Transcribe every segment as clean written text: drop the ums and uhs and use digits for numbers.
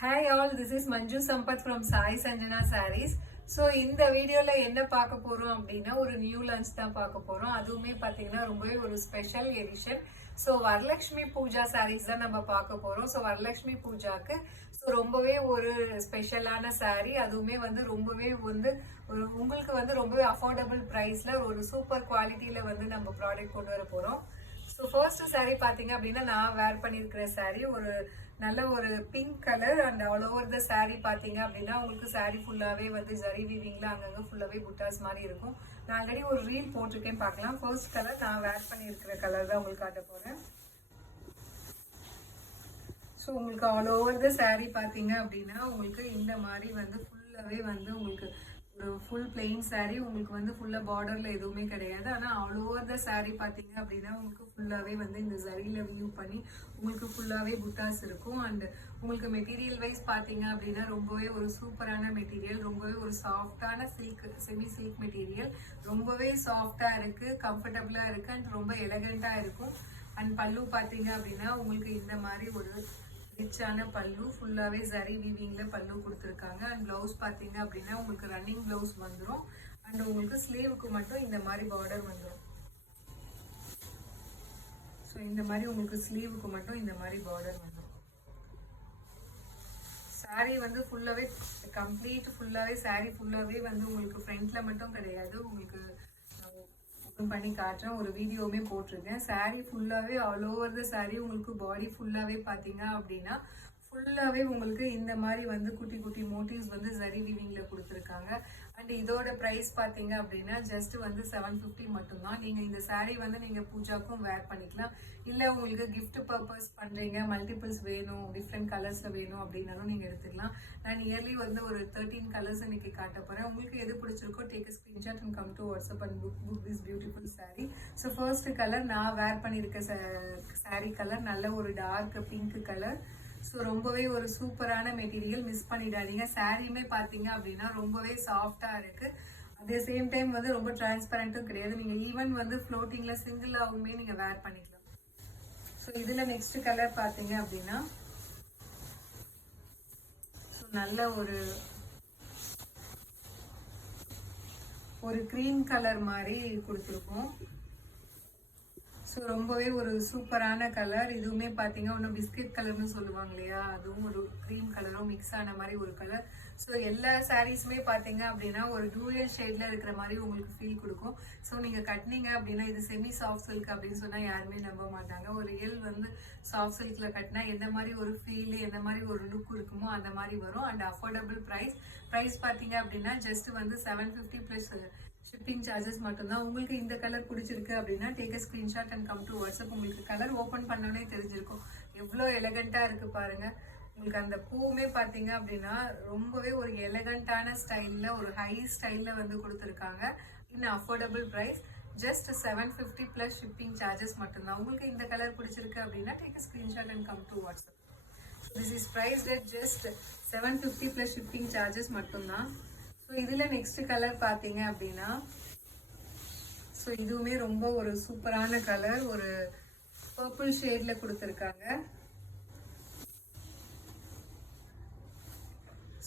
Hi all, this is Manju Sampath from Sai Sanjana Sarees. So இந்த வீடியோவில் என்ன பார்க்க போகிறோம் அப்படின்னா ஒரு நியூ லன்ச் தான் பார்க்க போகிறோம். அதுவுமே பார்த்தீங்கன்னா ரொம்பவே ஒரு special edition. So Varalakshmi Pooja saris தான் நம்ம பார்க்க போகிறோம். ஸோ வரலட்சுமி பூஜாக்கு ரொம்பவே ஒரு ஸ்பெஷலான சாரீ, அதுவுமே ரொம்பவே உங்களுக்கு ரொம்பவே அஃபோர்டபுள் ப்ரைஸில் ஒரு சூப்பர் குவாலிட்டியில் நம்ம ப்ராடக்ட் கொண்டு வர போகிறோம். ஸோ ஃபர்ஸ்ட் சாரீ பார்த்தீங்க அப்படின்னா நான் வேர் பண்ணியிருக்கிற சாரீ ஒரு நல்ல ஒரு pink colour and all over the sari பார்த்தீங்க அப்படின்னா உங்களுக்கு சாரீ ஃபுல்லாகவே ஜரி வீவிங்கில் அங்கங்கே ஃபுல்லாகவே புட்டாஸ் மாதிரி இருக்கும். நான் ஆல்ரெடி ஒரு ரீல் போட்டிருக்கேன், பார்க்கலாம். ஃபர்ஸ்ட் கலர் நான் வேர் பண்ணியிருக்கிற கலர் தான் உங்களுக்கு காட்ட போகிறேன். ஸோ உங்களுக்கு ஆல் ஓவர் த சாரீ பார்த்தீங்க அப்படின்னா உங்களுக்கு இந்த மாதிரி ஃபுல்லாகவே உங்களுக்கு ஒரு ஃபுல் பிளெயின் சாரீ. உங்களுக்கு ஃபுல்லாக பார்டரில் எதுவுமே கிடையாது. ஆனால் ஆல் ஓவர் த சாரீ பார்த்தீங்க அப்படின்னா உங்களுக்கு ஃபுல்லாகவே இந்த ஜரியில் வியூ பண்ணி உங்களுக்கு ஃபுல்லாகவே புட்டாஸ் இருக்கும். அண்ட் உங்களுக்கு மெட்டீரியல் வைஸ் பார்த்தீங்க அப்படின்னா ரொம்பவே ஒரு சூப்பரான மெட்டீரியல், ரொம்பவே ஒரு சாஃப்டான சில்க், செமி சில்க் மெட்டீரியல். ரொம்பவே சாஃப்டாக இருக்குது, கம்ஃபர்டபுளாக இருக்குது அண்ட் ரொம்ப எலகண்ட்டாக இருக்கும். அண்ட் பல்லு பார்த்தீங்க அப்படின்னா உங்களுக்கு இந்த மாதிரி ஒரு ரிச்சான பல்லு, ஃபுல்லாகவே ஜரி வீவிங்கில் பல்லு கொடுத்துருக்காங்க. அண்ட் ப்ளவுஸ் பார்த்தீங்க அப்படின்னா உங்களுக்கு ரன்னிங் ப்ளவுஸ் வந்துடும். அண்ட் உங்களுக்கு ஸ்லீவுக்கு மட்டும் இந்த மாதிரி பார்டர் வந்துடும். ஸோ இந்த மாதிரி உங்களுக்கு ஸ்லீவுக்கு மட்டும் இந்த மாதிரி பார்டர் வந்துடும். சாரீ ஃபுல்லாகவே கம்ப்ளீட் ஃபுல்லாகவே சாரீ ஃபுல்லாகவே உங்களுக்கு ஃப்ரண்ட்டில் மட்டும் கிடையாது, உங்களுக்கு ஓப்பன் பண்ணி காட்டுறேன், ஒரு வீடியோவுமே போட்டிருக்கேன். சாரீ ஃபுல்லாகவே ஆல் ஓவர் த சாரீ உங்களுக்கு பாடி ஃபுல்லாகவே பார்த்தீங்க அப்படின்னா ஃபுல்லாகவே உங்களுக்கு இந்த மாதிரி குட்டி குட்டி மோட்டிவ்ஸ் ஜரி வீவிங்கில் கொடுத்துருக்காங்க. அண்ட் இதோட ப்ரைஸ் பார்த்தீங்க அப்படின்னா ஜஸ்ட் 750 மட்டும்தான். நீங்கள் இந்த சாரீ நீங்கள் பூஜாக்கும் வேர் பண்ணிக்கலாம். இல்லை உங்களுக்கு கிஃப்ட் பர்பஸ் பண்ணுறீங்க, மல்டிபிள்ஸ் வேணும், டிஃப்ரெண்ட் கலர்ஸில் வேணும் அப்படின்னாலும் நீங்கள் எடுத்துக்கலாம். நான் நியர்லி ஒரு 13 கலர்ஸ் இன்னைக்கு காட்ட போகிறேன். உங்களுக்கு எது பிடிச்சிருக்கோ take a screenshot and come to WhatsApp and book this beautiful sari. So first colour நான் வேர் பண்ணியிருக்க சாரீ கலர் நல்ல ஒரு டார்க் பிங்க் கலர். ஸோ ரொம்பவே ஒரு சூப்பரான மெட்டீரியல், மிஸ் பண்ணிடாதீங்க. சாரியுமே பார்த்தீங்க அப்படின்னா ரொம்பவே சாஃப்டாக இருக்குது. அதே சேம் டைம் ரொம்ப டிரான்ஸ்பரண்ட்டும் கிடையாது. நீங்கள் ஈவன் ஃப்ளோட்டிங்கில் சிங்கிளாகவுமே நீங்கள் வேர் பண்ணிக்கலாம். ஸோ இதில் நெக்ஸ்ட் கலர் பார்த்தீங்க அப்படின்னா நல்ல ஒரு க்ரீம் கலர் மாதிரி கொடுத்துருக்கோம். ஸோ ரொம்பவே ஒரு சூப்பரான கலர். இதுவுமே பார்த்தீங்க ஒன்றும் பிஸ்கட் கலர்னு சொல்லுவாங்க இல்லையா, அதுவும் ஒரு க்ரீம் கலரும் மிக்ஸ் ஆன மாதிரி ஒரு கலர். ஸோ எல்லா சாரீஸுமே பார்த்தீங்க அப்படின்னா ஒரு டூயல் ஷேடில் இருக்கிற மாதிரி உங்களுக்கு ஃபீல் கொடுக்கும். ஸோ நீங்கள் கட்டினீங்க அப்படின்னா இது செமி சாஃப்ட் சில்க் அப்படின்னு சொன்னால் யாருமே நம்ப மாட்டாங்க. ஒரு ரியல் சாஃப்ட் சில்கில் கட்டினா எந்த மாதிரி ஒரு ஃபீல், எந்த மாதிரி ஒரு லுக் இருக்குமோ அந்த மாதிரி வரும். அண்ட் அஃபோர்டபுள் ப்ரைஸ் பார்த்தீங்க அப்படின்னா ஜஸ்ட் 750 ப்ளஸ் ஷிப்பிங் சார்ஜஸ் மட்டும்தான். உங்களுக்கு இந்த கலர் பிடிச்சிருக்கு அப்படின்னா take a screenshot and come to WhatsApp. உங்களுக்கு கலர் ஓப்பன் பண்ணோன்னே தெரிஞ்சிருக்கும் எவ்வளோ எலகண்ட்டாக இருக்குது பாருங்கள். உங்களுக்கு அந்த பூவுமே பார்த்தீங்க அப்படின்னா ரொம்பவே ஒரு எலகண்ட்டான ஸ்டைலில், ஒரு ஹை ஸ்டைலில் கொடுத்துருக்காங்க. இன்னும் affordable price just 750 plus shipping charges மட்டும்தான். உங்களுக்கு இந்த கலர் பிடிச்சிருக்கு அப்படின்னா take a screenshot and come to WhatsApp. This is priced at just 750 plus shipping charges மட்டும்தான். ஸோ இதில் நெக்ஸ்ட் கலர் பார்த்தீங்க அப்படின்னா ஸோ இதுவுமே ரொம்ப ஒரு சூப்பரான கலர், ஒரு பர்பிள் ஷேடில் கொடுத்துருக்காங்க.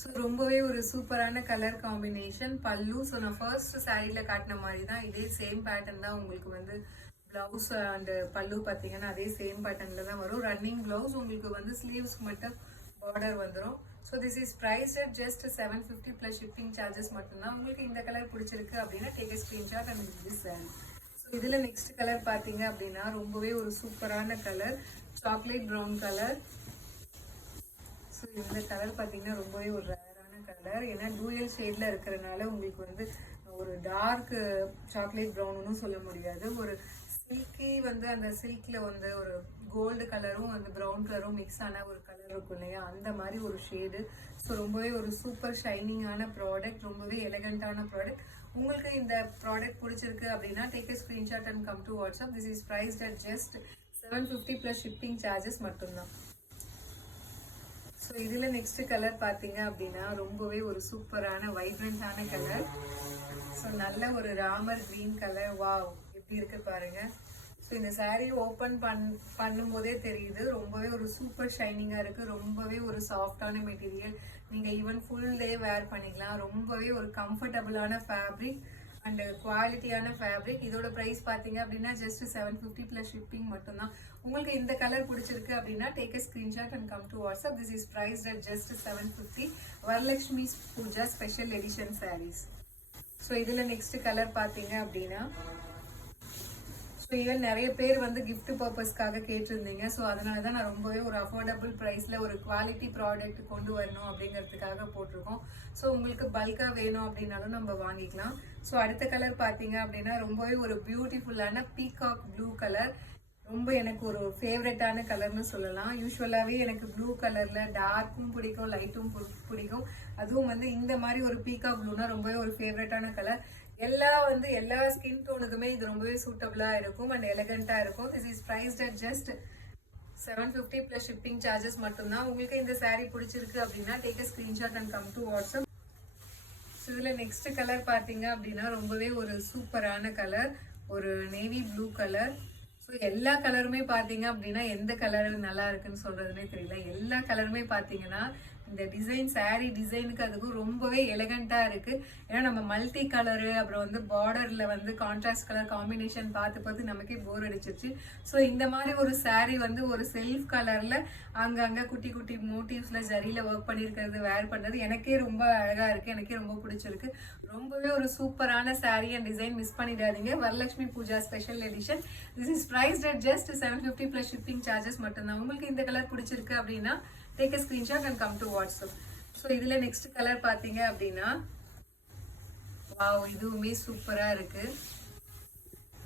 ஸோ ரொம்பவே ஒரு சூப்பரான கலர் காம்பினேஷன். பல்லு ஸோ நான் ஃபர்ஸ்ட் சாரியில் காட்டின மாதிரி தான், இதே சேம் பேட்டர்ன் தான் உங்களுக்கு ப்ளவுஸ் அண்ட் பல்லு பார்த்தீங்கன்னா அதே சேம் பேட்டர்னில் தான் வரும். ரன்னிங் ப்ளவுஸ் உங்களுக்கு ஸ்லீவ்ஸ்க்கு மட்டும் பார்டர் வந்துடும். So this is price at just 750 plus shipping charges மட்டும்தான். உங்களுக்கு இந்த கலர் பிடிச்சிருக்கு அப்படின்னா take a screenshot and this sari. So இதில் நெக்ஸ்ட் கலர் பார்த்தீங்க அப்படின்னா ரொம்பவே ஒரு சூப்பரான colour, chocolate brown colour. So இந்த கலர் பார்த்தீங்கன்னா ரொம்பவே ஒரு ரேரான கலர், ஏன்னா டூயல் ஷேடில் இருக்கிறதுனால உங்களுக்கு ஒரு டார்க் சாக்லேட் ப்ரௌன்னு சொல்ல முடியாது. ஒரு சில்கி அந்த சில்கில் ஒரு கோல்டு கலரும் ப்ரௌன் கலரும் மிக்ஸ் ஆன ஒரு கலர் இருக்கும் இல்லையா, அந்த மாதிரி ஒரு ஷேடு. ஸோ ரொம்பவே ஒரு சூப்பர் ஷைனிங்கான ப்ராடக்ட், ரொம்பவே எலகண்ட்டான ப்ராடக்ட். உங்களுக்கு இந்த ப்ராடக்ட் பிடிச்சிருக்கு அப்படின்னா take a screenshot and come to WhatsApp. This is priced at just 750 plus shipping charges மட்டும்தான். ஸோ இதில் நெக்ஸ்ட் கலர் பார்த்தீங்க அப்படின்னா ரொம்பவே ஒரு சூப்பரான வைப்ரண்டான கலர். ஸோ நல்ல ஒரு ராமர் கிரீன் கலர். வாவ் எப்படி இருக்கு பாருங்க. ஸோ இந்த saree ஓப்பன் பண்ணும்போதே தெரியுது ரொம்பவே ஒரு சூப்பர் ஷைனிங்காக இருக்குது. ரொம்பவே ஒரு சாஃப்டான மெட்டீரியல். நீங்கள் ஈவன் ஃபுல் டே வேர் பண்ணிக்கலாம். ரொம்பவே ஒரு கம்ஃபர்டபுளான ஃபேப்ரிக் அண்ட் குவாலிட்டியான ஃபேப்ரிக். இதோட ப்ரைஸ் பார்த்தீங்க அப்படின்னா ஜஸ்ட் 750 ப்ளஸ் ஷிப்பிங் மட்டும்தான். உங்களுக்கு இந்த கலர் பிடிச்சிருக்கு அப்படின்னா take a screenshot and come to WhatsApp. This is price at just 750. Varalakshmi Pooja special edition saris. So இதில் நெக்ஸ்ட் கலர் பார்த்தீங்க அப்படின்னா ஸோ ஈவன் நிறைய பேர் வந்து கிஃப்ட் பர்பஸ்க்காக கேட்டிருந்தீங்க. ஸோ அதனால தான் நான் ரொம்பவே ஒரு அஃபோர்டபுள் ப்ரைஸில் ஒரு குவாலிட்டி ப்ராடக்ட் கொண்டு வரணும் அப்படிங்கிறதுக்காக போட்டிருக்கோம். ஸோ உங்களுக்கு பல்காக வேணும் அப்படின்னாலும் நம்ம வாங்கிக்கலாம். ஸோ அடுத்த கலர் பார்த்தீங்க அப்படின்னா ரொம்பவே ஒரு பியூட்டிஃபுல்லான பீகாக் ப்ளூ கலர். ரொம்ப எனக்கு ஒரு ஃபேவரட்டான கலர்னு சொல்லலாம். யூஸ்வலாகவே எனக்கு ப்ளூ கலரில் டார்க்கும் பிடிக்கும், லைட்டும் பிடிக்கும். அதுவும் வந்து இந்த மாதிரி ஒரு பீகாக் ப்ளூனா ரொம்பவே ஒரு ஃபேவரட்டான கலர். எல்லா ஸ்கின் டோனுக்குமே இது ரொம்பவே சூட்டபிளாக இருக்கும் அண்ட் எலகண்ட்டாக இருக்கும். This is priced at just 750 plus shipping charges மட்டும்தான். உங்களுக்கு இந்த saree பிடிச்சிருக்கு அப்படின்னா take a screenshot and come to WhatsApp. So இதில் நெக்ஸ்ட் கலர் பார்த்தீங்க அப்படின்னா ரொம்பவே ஒரு சூப்பரான கலர், ஒரு நேவி ப்ளூ கலர். ஸோ எல்லா கலருமே பார்த்தீங்க அப்படின்னா எந்த கலர் நல்லா இருக்குன்னு சொல்றதுனே தெரியல. எல்லா கலருமே பார்த்தீங்கன்னா இந்த டிசைன் saree டிசைனுக்கு அதுக்கும் ரொம்பவே எலகண்டா இருக்கு. ஏன்னா நம்ம மல்டி கலரு அப்புறம் வந்து பார்டர்ல வந்து கான்ட்ராஸ்ட் கலர் காம்பினேஷன் பார்த்து நமக்கே போர் அடிச்சிருச்சு. ஸோ இந்த மாதிரி ஒரு saree வந்து ஒரு செல்ஃப் கலர்ல அங்கங்க குட்டி குட்டி மோட்டிவ்ஸ்ல ஜரியில ஒர்க் பண்ணியிருக்கிறது வேர் பண்றது எனக்கே ரொம்ப அழகா இருக்கு. எனக்கே ரொம்ப பிடிச்சிருக்கு. ரொம்பவே ஒரு சூப்பரான saree அண்ட் டிசைன் மிஸ் பண்ணிடாதீங்க. Varalakshmi Pooja special edition. This is priced at just 750 plus shipping charges மட்டும்தான். உங்களுக்கு இந்த கலர் பிடிச்சிருக்கு அப்படின்னா take a screenshot and come to WhatsApp. So இதில் நெக்ஸ்ட் கலர் பார்த்தீங்க அப்படின்னா வாவ், இதுவுமே சூப்பராக இருக்கு.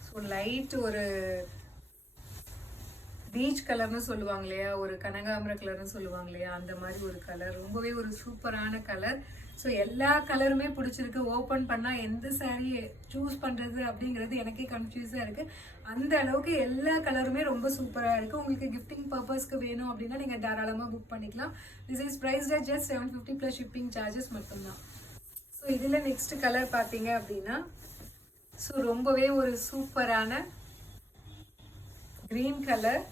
ஸோ லைட் ஒரு பீச் கலர்னு சொல்லுவாங்க இல்லையா, ஒரு கனகாம்பர கலர்னு சொல்லுவாங்க இல்லையா, அந்த மாதிரி ஒரு கலர். ரொம்பவே ஒரு சூப்பரான கலர். ஸோ எல்லா கலருமே பிடிச்சிருக்கு. ஓப்பன் பண்ணால் எந்த saree சூஸ் பண்ணுறது அப்படிங்கிறது எனக்கே கன்ஃபியூஸாக இருக்குது. அந்த அளவுக்கு எல்லா கலருமே ரொம்ப சூப்பராக இருக்குது. உங்களுக்கு கிஃப்டிங் பர்பஸ்க்கு வேணும் அப்படின்னா நீங்கள் தாராளமாக புக் பண்ணிக்கலாம். This is priced at just 750 plus shipping charges மட்டும்தான். ஸோ இதில் நெக்ஸ்ட் கலர் பார்த்தீங்க அப்படின்னா ஸோ ரொம்பவே ஒரு சூப்பரான க்ரீன் கலர்.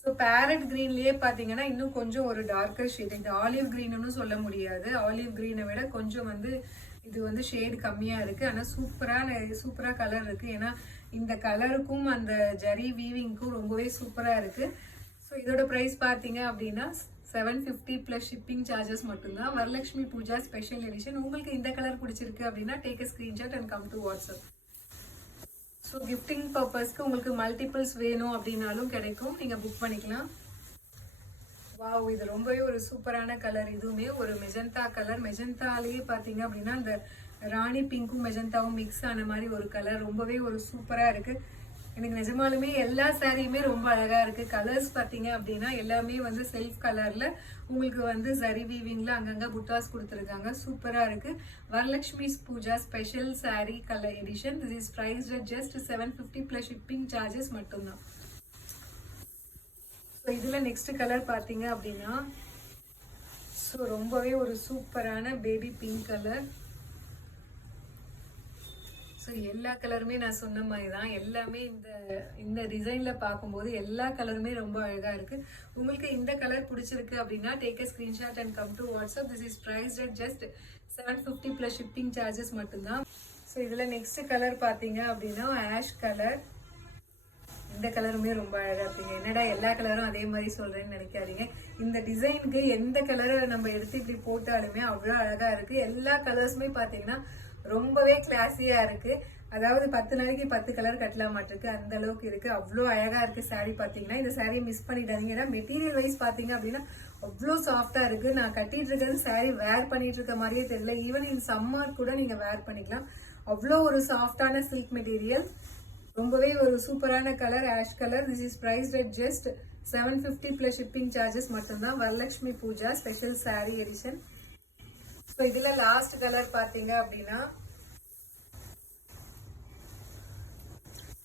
ஸோ பேரட் க்ரீன்லேயே பார்த்தீங்கன்னா இன்னும் கொஞ்சம் ஒரு டார்க்கர் ஷேட். இது ஆலிவ் க்ரீன்னு சொல்ல முடியாது. ஆலிவ் க்ரீனை விட கொஞ்சம் வந்து இது வந்து ஷேடு கம்மியாக இருக்குது. ஆனால் சூப்பராக கலர் இருக்குது. ஏன்னா இந்த கலருக்கும் அந்த ஜரி வீவிங்க்கும் ரொம்பவே சூப்பராக இருக்குது. ஸோ இதோட ப்ரைஸ் பார்த்தீங்க அப்படின்னா 750 ப்ளஸ் ஷிப்பிங் சார்ஜஸ் மட்டும்தான். Varalakshmi Pooja special edition. உங்களுக்கு இந்த கலர் பிடிச்சிருக்கு அப்படின்னா take a screenshot and come to WhatsApp. So gifting பர்பஸ்க்கு உங்களுக்கு மல்டிபிள்ஸ் வேணும் அப்படின்னாலும் கிடைக்கும், நீங்கள் புக் பண்ணிக்கலாம். வாவ், இது ரொம்பவே ஒரு சூப்பரான கலர். இதுவுமே ஒரு மெஜந்தா கலர். மெஜந்தாலேயே பார்த்தீங்க அப்படின்னா இந்த ராணி பிங்க்கும் மெஜந்தாவும் மிக்ஸ் ஆன மாதிரி ஒரு கலர். ரொம்பவே ஒரு சூப்பராக இருக்குது. எனக்கு நிஜமாலுமே எல்லா சாரியுமே ரொம்ப அழகாக இருக்குது. கலர்ஸ் பார்த்தீங்க அப்படின்னா எல்லாமே வந்து செல்ஃப் கலரில் உங்களுக்கு வந்து ஜரி வீவிங்கில் அங்கங்கே புட்டாஸ் கொடுத்துருக்காங்க. சூப்பராக இருக்குது. Varalakshmi Pooja special saree colour edition. This is priced at just 750 plus shipping charges மட்டும்தான். ஸோ இதில் நெக்ஸ்ட் கலர் பார்த்தீங்க அப்படின்னா ஸோ ரொம்பவே ஒரு சூப்பரான பேபி பிங்க் கலர். ஸோ எல்லா கலருமே நான் சொன்ன மாதிரி தான். எல்லாமே இந்த டிசைனில் பார்க்கும்போது எல்லா கலருமே ரொம்ப அழகாக இருக்குது. உங்களுக்கு இந்த கலர் பிடிச்சிருக்கு அப்படின்னா take a screenshot and come to WhatsApp. This is priced at just 750 plus shipping charges மட்டும்தான். ஸோ இதில் நெக்ஸ்ட் கலர் பார்த்தீங்க அப்படின்னா ஆஷ் கலர். இந்த கலருமே ரொம்ப அழகாக இருக்குங்க. என்னடா எல்லா கலரும் அதே மாதிரி சொல்கிறேன்னு நினைக்காதீங்க. இந்த டிசைனுக்கு எந்த கலரை நம்ம எடுத்து இப்படி போட்டாலுமே அவ்வளோ அழகாக இருக்குது. எல்லா கலர்ஸுமே பார்த்தீங்கன்னா ரொம்பவே கிளாஸியாக இருக்குது. அதாவது 10 நாளைக்கு 10 கலர் கட்டலாம் மாட்டிருக்கு, அந்த அளவுக்கு இருக்குது. அவ்வளோ அழகாக இருக்குது saree. பார்த்தீங்கன்னா இந்த saree மிஸ் பண்ணிடாதீங்க. ஏன்னா மெட்டீரியல் வைஸ் பார்த்தீங்க அப்படின்னா அவ்வளோ சாஃப்டாக இருக்குது. நான் கட்டிட்டு இருக்கிறது saree வேர் பண்ணிட்டு இருக்க மாதிரியே தெரியல. ஈவன் இன் சம்மர் கூட நீங்கள் வேர் பண்ணிக்கலாம். அவ்வளோ ஒரு சாஃப்டான சில்க் மெட்டீரியல். ரொம்பவே ஒரு சூப்பரான colour ash colour. This is priced at just 750 plus shipping charges மட்டும்தான். Varalakshmi Pooja special saree edition. So இதில் லாஸ்ட் கலர் பார்த்தீங்க அப்படின்னா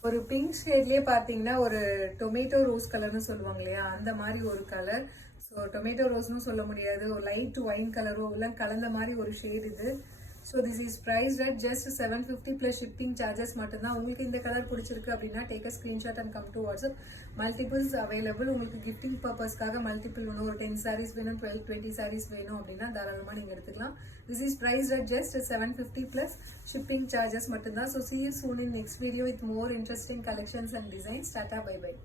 ஒரு பிங்க் ஷேட்லேயே பார்த்தீங்கன்னா ஒரு டொமேட்டோ ரோஸ் கலர்னு சொல்லுவாங்க இல்லையா, அந்த மாதிரி ஒரு கலர். ஸோ டொமேட்டோ ரோஸ்னு சொல்ல முடியாது, ஒரு லைட் ஒயின் கலரோ எல்லாம் கலந்த மாதிரி ஒரு ஷேட் இது. So this is price at just 750 plus shipping charges மட்டும்தான். உங்களுக்கு இந்த கலர் பிடிச்சிருக்கு அப்படின்னா take a screenshot and come to WhatsApp. Multiples available. உங்களுக்கு கிஃப்டிங் பர்பஸ்க்காக மல்டிபிள் வேணும், ஒரு 10 சாரீஸ் வேணும், 12-20 சாரீஸ் வேணும் அப்படின்னா தாராளமாக நீங்கள் எடுத்துக்கலாம். This is price at just 750 plus shipping charges மட்டும்தான். So see you soon in next video with more interesting collections and designs. Tata, bye bye.